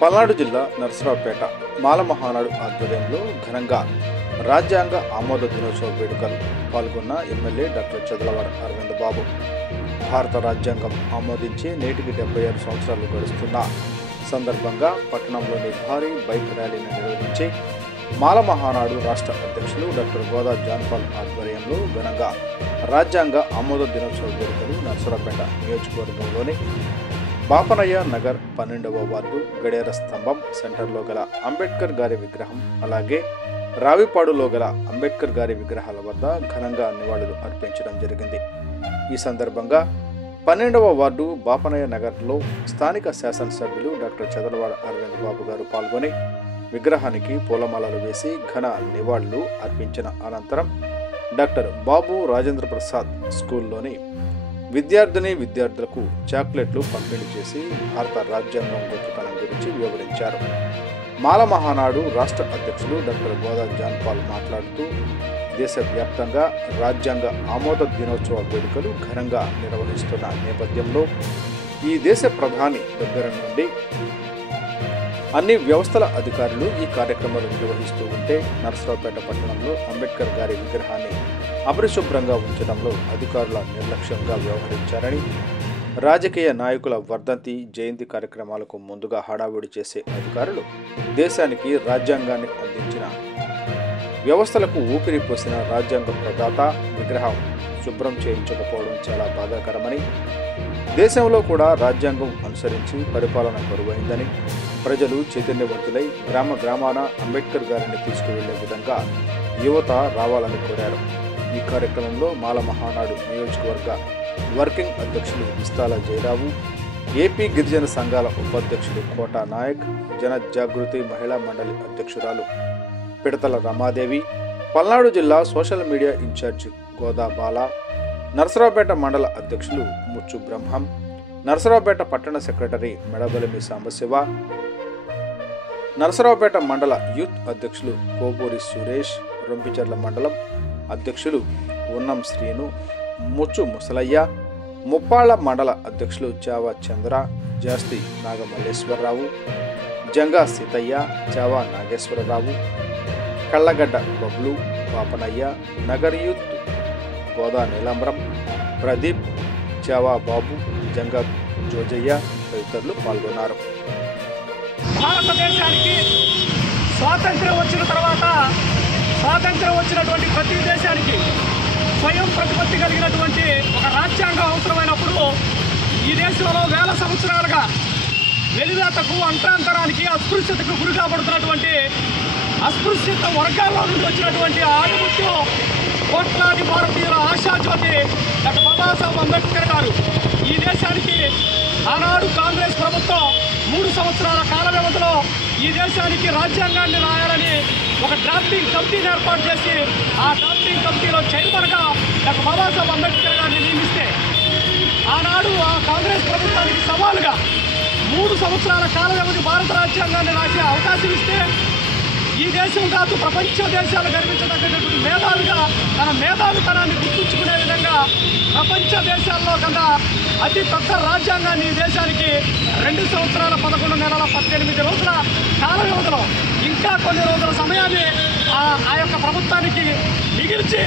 పల్నాడు జిల్లా నరసరావుపేట మాల మహానాడు ఆధ్వర్యంలో ఘనంగా రాజ్యాంగ ఆమోద దినోత్సవ వేడుకలు పాల్గొన్న ఎమ్మెల్యే డాక్టర్ చదలవాడ అరవింద్ బాబు. భారత రాజ్యాంగం ఆమోదించి నేటికి 76 సంవత్సరాలు గడుస్తున్న సందర్భంగా పట్టణంలోని భారీ బైక్ ర్యాలీని నిర్వహించి మాల మహానాడు రాష్ట్ర అధ్యక్షులు డాక్టర్ గోదా జాన్పాల్ ఆధ్వర్యంలో ఘనంగా రాజ్యాంగ ఆమోద దినోత్సవ వేడుకలు నరసరావుపేట నియోజకవర్గంలోని బాపనయ్య నగర్ 12వ వార్డు గడియార స్తంభం సెంటర్లో గల అంబేద్కర్ గారి విగ్రహం, అలాగే రావిపాడులో గల అంబేద్కర్ గారి విగ్రహాల వద్ద ఘనంగా నివాళులు అర్పించడం జరిగింది. ఈ సందర్భంగా 12వ వార్డు బాపనయ్య నగర్లో స్థానిక శాసనసభ్యులు డాక్టర్ చదలవాడ అరవింద్ బాబు గారు పాల్గొని విగ్రహానికి పూలమాలలు వేసి ఘన నివాళులు అర్పించిన అనంతరం డాక్టర్ బాబు రాజేంద్ర ప్రసాద్ స్కూల్లోని విద్యార్థులకు చాక్లెట్లు పంపిణీ చేసి భారత రాజ్యాంగం గొప్పతనం గురించి వివరించారు. మాల మహానాడు రాష్ట్ర అధ్యక్షులు డాక్టర్ గోదా జాన్పాల్ మాట్లాడుతూ దేశవ్యాప్తంగా రాజ్యాంగ ఆమోద దినోత్సవ వేడుకలు ఘనంగా నిర్వహిస్తున్న నేపథ్యంలో ఈ దేశ ప్రధాని దగ్గర నుండి అన్ని వ్యవస్థల అధికారులు ఈ కార్యక్రమాలు నిర్వహిస్తూ ఉంటే నరసరావుపేట పట్టణంలో అంబేద్కర్ గారి విగ్రహాన్ని అపరిశుభ్రంగా ఉంచడంలో అధికారుల నిర్లక్ష్యంగా వ్యవహరించారని, రాజకీయ నాయకుల వర్ధంతి జయంతి కార్యక్రమాలకు ముందుగా హడావుడి చేసే అధికారులు దేశానికి రాజ్యాంగాన్ని అందించిన వ్యవస్థలకు ఊపిరి పోసిన రాజ్యాంగ ప్రదాత విగ్రహం శుభ్రం చేయించకపోవడం చాలా బాధాకరమని, దేశంలో కూడా రాజ్యాంగం అనుసరించి పరిపాలన కరువైందని, ప్రజలు చైతన్యవంతులై గ్రామాన అంబేద్కర్ గారిని తీసుకువెళ్లే విధంగా యువత రావాలని కోరారు. ఈ కార్యక్రమంలో మాల మహానాడు నియోజకవర్గ వర్కింగ్ అధ్యక్షులు విస్తాల జయరావు, ఏపీ గిరిజన సంఘాల ఉపాధ్యక్షులు కోటా నాయక్, జన జాగృతి మహిళా మండలి అధ్యక్షురాలు పిడతల రమాదేవి, పల్నాడు జిల్లా సోషల్ మీడియా ఇన్ఛార్జి గోదా బాల, నరసరావుపేట మండల అధ్యక్షులు ముచ్చు బ్రహ్మం, నరసరావుపేట పట్టణ సెక్రటరీ మెడబలిమి సాంబశివ, నరసరావుపేట మండల యూత్ అధ్యక్షులు కోపూరి సురేష్, రొంపిచర్ల మండలం అధ్యక్షులు ఉన్నం శ్రీను, ముచ్చు ముసలయ్య, ముప్పాళ్ల మండల అధ్యక్షులు చావా చంద్ర, జాస్తి నాగమల్లేశ్వరరావు, జంగా సీతయ్య, చావా నాగేశ్వరరావు, కళ్ళగడ్డ బబ్లు, పాపనయ్య, నగర్ యూత్ గోదా నీలాంబరం, ప్రదీప్, చావా బాబు, జంగా జోజయ్య తదితరులు పాల్గొన్నారు. భారతదేశానికి స్వాతంత్ర్యం వచ్చిన తర్వాత స్వాతంత్ర్యం వచ్చినటువంటి ప్రతి దేశానికి స్వయం ప్రతిపత్తి కలిగినటువంటి ఒక రాజ్యాంగం అవసరమైనప్పుడు ఈ దేశంలో వేల సంవత్సరాలుగా వెలివేతకు, అంతరాంతరానికి, అస్పృశ్యతకు గురి కాబడుతున్నటువంటి అస్పృశ్యత వర్గాల్లో నుండి వచ్చినటువంటి ఆధిపత్యం కోట్లాది భారతీయుల ఆశాజ్యోతి డాక్టర్ బాబాసాహెబ్ అంబేద్కర్ గారు ఈ దేశానికి ఆనాడు కాంగ్రెస్ ప్రభుత్వం 3 సంవత్సరాల కాల వ్యవధిలో ఈ దేశానికి రాజ్యాంగాన్ని రాయాలని ఒక డ్రాఫ్టింగ్ కమిటీని ఏర్పాటు చేసి ఆ డ్రాఫ్టింగ్ కమిటీలో చైర్మన్గా డాక్టర్ బాబాసాహెబ్ అంబేద్కర్ గారిని నియమిస్తే ఆనాడు ఆ కాంగ్రెస్ ప్రభుత్వానికి సవాలుగా 3 సంవత్సరాల కాల వ్యవధి భారత రాజ్యాంగాన్ని రాసే అవకాశం ఇస్తే ఈ దేశం కాదు ప్రపంచ దేశాలు గర్వించదగ్గటువంటి మేధావిగా తన మేధావితనాన్ని గుర్తుంచుకునే విధంగా ప్రపంచ దేశాల్లో కన్నా అతి పెద్ద రాజ్యాంగాన్ని ఈ దేశానికి 2 సంవత్సరాల 11 నెలల 18 రోజుల కాల వ్యవధిలో ఇంకా కొన్ని రోజుల సమయాన్ని ఆ యొక్క ప్రభుత్వానికి మిగిల్చి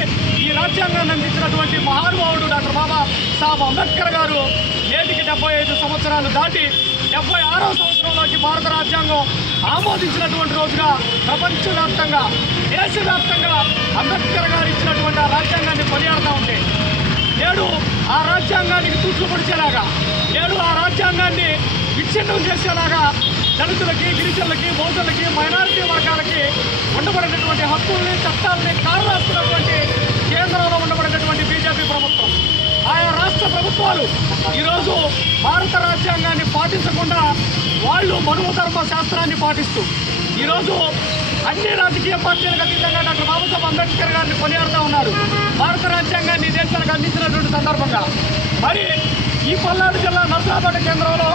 ఈ రాజ్యాంగాన్ని అందించినటువంటి మహానుభావుడు డాక్టర్ బాబాసాహెబ్ అంబేద్కర్ గారు నేటికి 75 సంవత్సరాలు దాటి 76వ సంవత్సరంలోకి భారత రాజ్యాంగం ఆమోదించినటువంటి రోజుగా ప్రపంచవ్యాప్తంగా, దేశవ్యాప్తంగా అంబేద్కర్ గారు ఇచ్చినటువంటి ఆ రాజ్యాంగాన్ని కొనియాడుతూ ఉంటే నేడు ఆ రాజ్యాంగానికి తూట్లు పొడిచేలాగా, నేడు ఆ రాజ్యాంగాన్ని విచ్ఛిన్నం చేసేలాగా దళితులకి, గిరిజనులకి, బౌద్ధులకి, మైనారిటీ వర్గాలకి ఉండబడినటువంటి హక్కుల్ని, చట్టాలని కారణాస్తున్నటువంటి కేంద్రంలో ఉండబడినటువంటి బీజేపీ ప్రభుత్వం, ఆయా రాష్ట్ర ప్రభుత్వాలు ఈరోజు భారత రాజ్యాంగాన్ని పాటించకుండా వాళ్ళు మనుధర్మ శాస్త్రాన్ని పాటిస్తూ ఈరోజు అన్ని రాజకీయ పార్టీలకు అతీతంగా డాక్టర్ బాబాసాహెబ్ అంబేద్కర్ గారిని కొనియాడుతూ ఉన్నారు. భారత రాజ్యాంగాన్ని దేశానికి అందించినటువంటి సందర్భంగా మరి ఈ పల్నాడు జిల్లా నరసరావుపేట కేంద్రంలో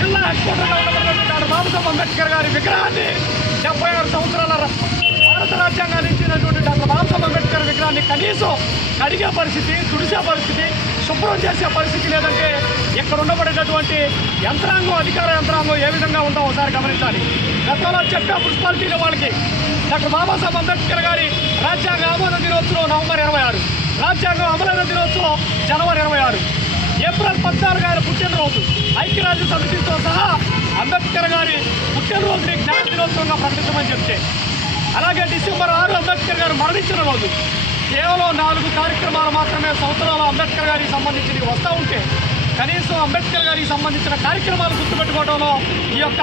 జిల్లా హెడ్ క్వార్టర్లో ఉండబడినటువంటి డాక్టర్ బాబాసాహెబ్ అంబేద్కర్ గారి విగ్రహాన్ని 76 సంవత్సరాల భారత రాజ్యాంగాన్ని ఇచ్చినటువంటి డాక్టర్ బాబాసాహెబ్ అంబేద్కర్ విగ్రహాన్ని కనీసం కడిగే పరిస్థితి, తుడిసే పరిస్థితి, శుభ్రం చేసే పరిస్థితి లేదంటే ఇక్కడ ఉండబడేటటువంటి యంత్రాంగం, అధికార యంత్రాంగం ఏ విధంగా ఉందో ఒకసారి గమనించాలి. గతంలో చెప్పే మున్సిపాలిటీల వాళ్ళకి డాక్టర్ బాబాసాహెబ్ అంబేద్కర్ గారి రాజ్యాంగ ఆమోద దినోత్సవం నవంబర్ 26, రాజ్యాంగం అమలైన దినోత్సవం జనవరి 26, ఏప్రిల్ 14 ఆయన పుట్టినరోజు ఐక్యరాజ్య సమితితో సహా అంబేద్కర్ గారి పుట్టినరోజుని జ్ఞాన దినోత్సవంగా ప్రకటించమని చెప్తే, అలాగే డిసెంబర్ 6 అంబేద్కర్ గారు మరణించిన రోజు కేవలం 4 కార్యక్రమాలు మాత్రమే సంవత్సరాలు అంబేద్కర్ గారికి సంబంధించి వస్తూ ఉంటే కనీసం అంబేద్కర్ గారికి సంబంధించిన కార్యక్రమాలు గుర్తుపెట్టుకోవడంలో ఈ యొక్క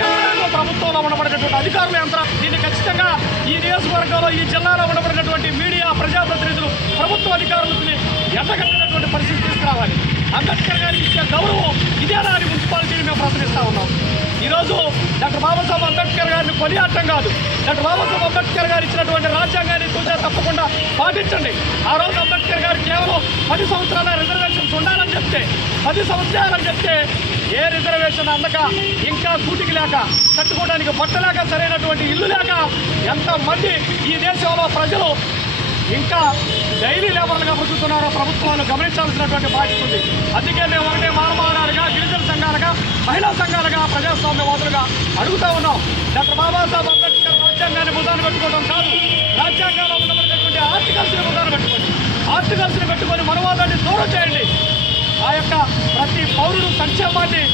యంత్రాంగం, ప్రభుత్వంలో ఉండబడినటువంటి అధికారుల యంత్రం దీన్ని ఖచ్చితంగా ఈ నియోజకవర్గంలో, ఈ జిల్లాలో ఉండబడినటువంటి మీడియా, ప్రజాప్రతినిధులు, ప్రభుత్వ అధికారులని ఎండగట్టినటువంటి పరిస్థితి తీసుకురావాలి. అంబేద్కర్ గారికి ఇచ్చే గౌరవం ఇదేనా అని మున్సిపాలిటీని మేము ప్రశ్నిస్తూ ఉన్నాం. ఈరోజు డాక్టర్ బాబాసాహెబ్ అంబేద్కర్ గారిని కొనియాడటం కాదు, డాక్టర్ బాబాసాహెబ్ అంబేద్కర్ గారు ఇచ్చినటువంటి రాజ్యాంగాన్ని తూచా తప్పకుండా పాటించండి. ఆ రోజు అంబేద్కర్ గారు కేవలం 10 సంవత్సరాల రిజర్వేషన్స్ ఉండాలని చెప్తే, 10 సంవత్సరాలని చెప్తే ఏ రిజర్వేషన్ అందక, ఇంకా కూటికి లేక, కట్టుకోవడానికి బట్టలేక, సరైనటువంటి ఇల్లు లేక ఎంతమంది ఈ దేశంలో ప్రజలు ఇంకా డైలీ లేబర్లుగా బ్రతుకుతున్నారో ప్రభుత్వాలు గమనించాల్సినటువంటి బాధ్యత ఉంది. అందుకే మేము ఒకటే మానవాళిగా, గిరిజన సంఘాలుగా, మహిళా సంఘాలుగా, ప్రజాస్వామ్యవాదులుగా అడుగుతా ఉన్నాం. డాక్టర్ బాబాసాహెబ్ అంబేద్కర్ రాజ్యాంగాన్ని భుజాన్ని పెట్టుకోవడం కాదు, రాజ్యాంగంలో ఉండబడినటువంటి ఆర్టికల్స్ని భుజాన్ని పెట్టుకోండి. ఆర్టికల్స్ని పెట్టుకొని మనవాదాన్ని దూరం చేయండి. ఆ యొక్క ప్రతి పౌరుడు సంక్షేమాన్ని,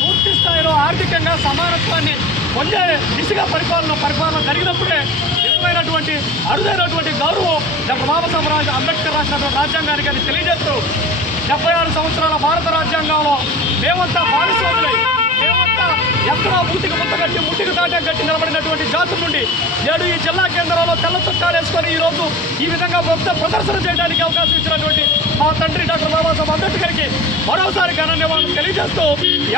పూర్తి స్థాయిలో ఆర్థికంగా సమానత్వాన్ని పొందే దిశగా పరిపాలన జరిగినప్పుడే నిజమైనటువంటి, అరుదైనటువంటి గౌరవం డాక్టర్ బాబాసాహెబ్ అంబేద్కర్ రాసినటువంటి రాజ్యాంగానికి అని తెలియజేస్తూ 76 సంవత్సరాల భారత రాజ్యాంగంలో మేమంతా భాగస్వాములై, మేమంతా ఎక్కడో మూతికి ముట్టగట్టి, ముట్టికి తాటా గట్టి నిలబడినటువంటి జాతుల నుండి నేడు ఈ జిల్లా కేంద్రంలో తెల్ల చొక్కాలు వేసుకొని ఈరోజు ఈ విధంగా ప్రదర్శన చేయడానికి అవకాశం ఇచ్చినటువంటి మా తండ్రి డాక్టర్ బాబాసాహెబ్ అంబేద్కర్కి మరోసారి ఘనన్యవాదాలు తెలియజేస్తూ,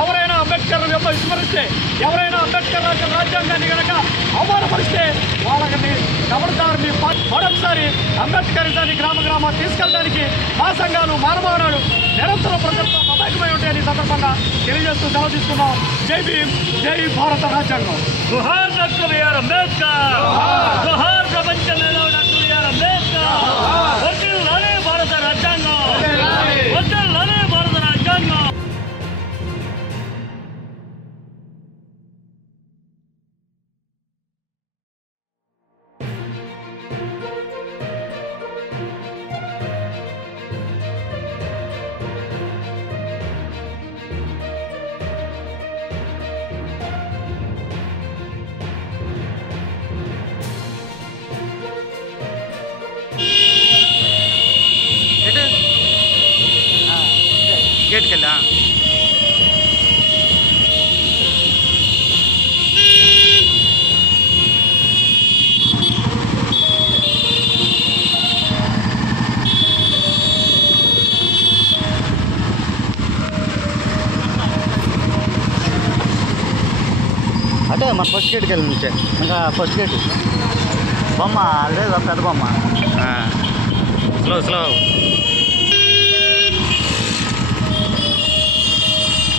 ఎవరైనా అంబేద్కర్ విస్మరిస్తే, ఎవరైనా అంబేద్కర్ రాసిన రాజ్యాంగాన్ని కనుక అవమానపరిస్తే వాళ్ళని ఖబర్దారుని మరొకసారి అంబేద్కరిజాన్ని గ్రామ తీసుకెళ్ళడానికి మా సంఘాలు, మానవాణాలు నిరంతరం ప్రజలతో మమేకమై ఉంటాయని సందర్భంగా తెలియజేస్తూ సెలవు తీసుకున్నాం. జై భీమ్, జై భారత రాజ్యాంగం. జోహార్ డాక్టర్ బిఆర్ అంబేద్కర్, జోహార్ ప్రపంచ మేధావి డాక్టర్ బిఆర్ అంబేద్కర్. వర్ధిల్లాలి భారత రాజ్యాంగం, వర్ధిల్లాలి భారత రాజ్యాంగం. గేట్కి వెళ్ళా అంటే మన ఫస్ట్ గేట్కి వెళ్ళి నుంచే ఇంకా ఫస్ట్ గేట్ బొమ్మ లేదా పెద్ద బొమ్మ స్లో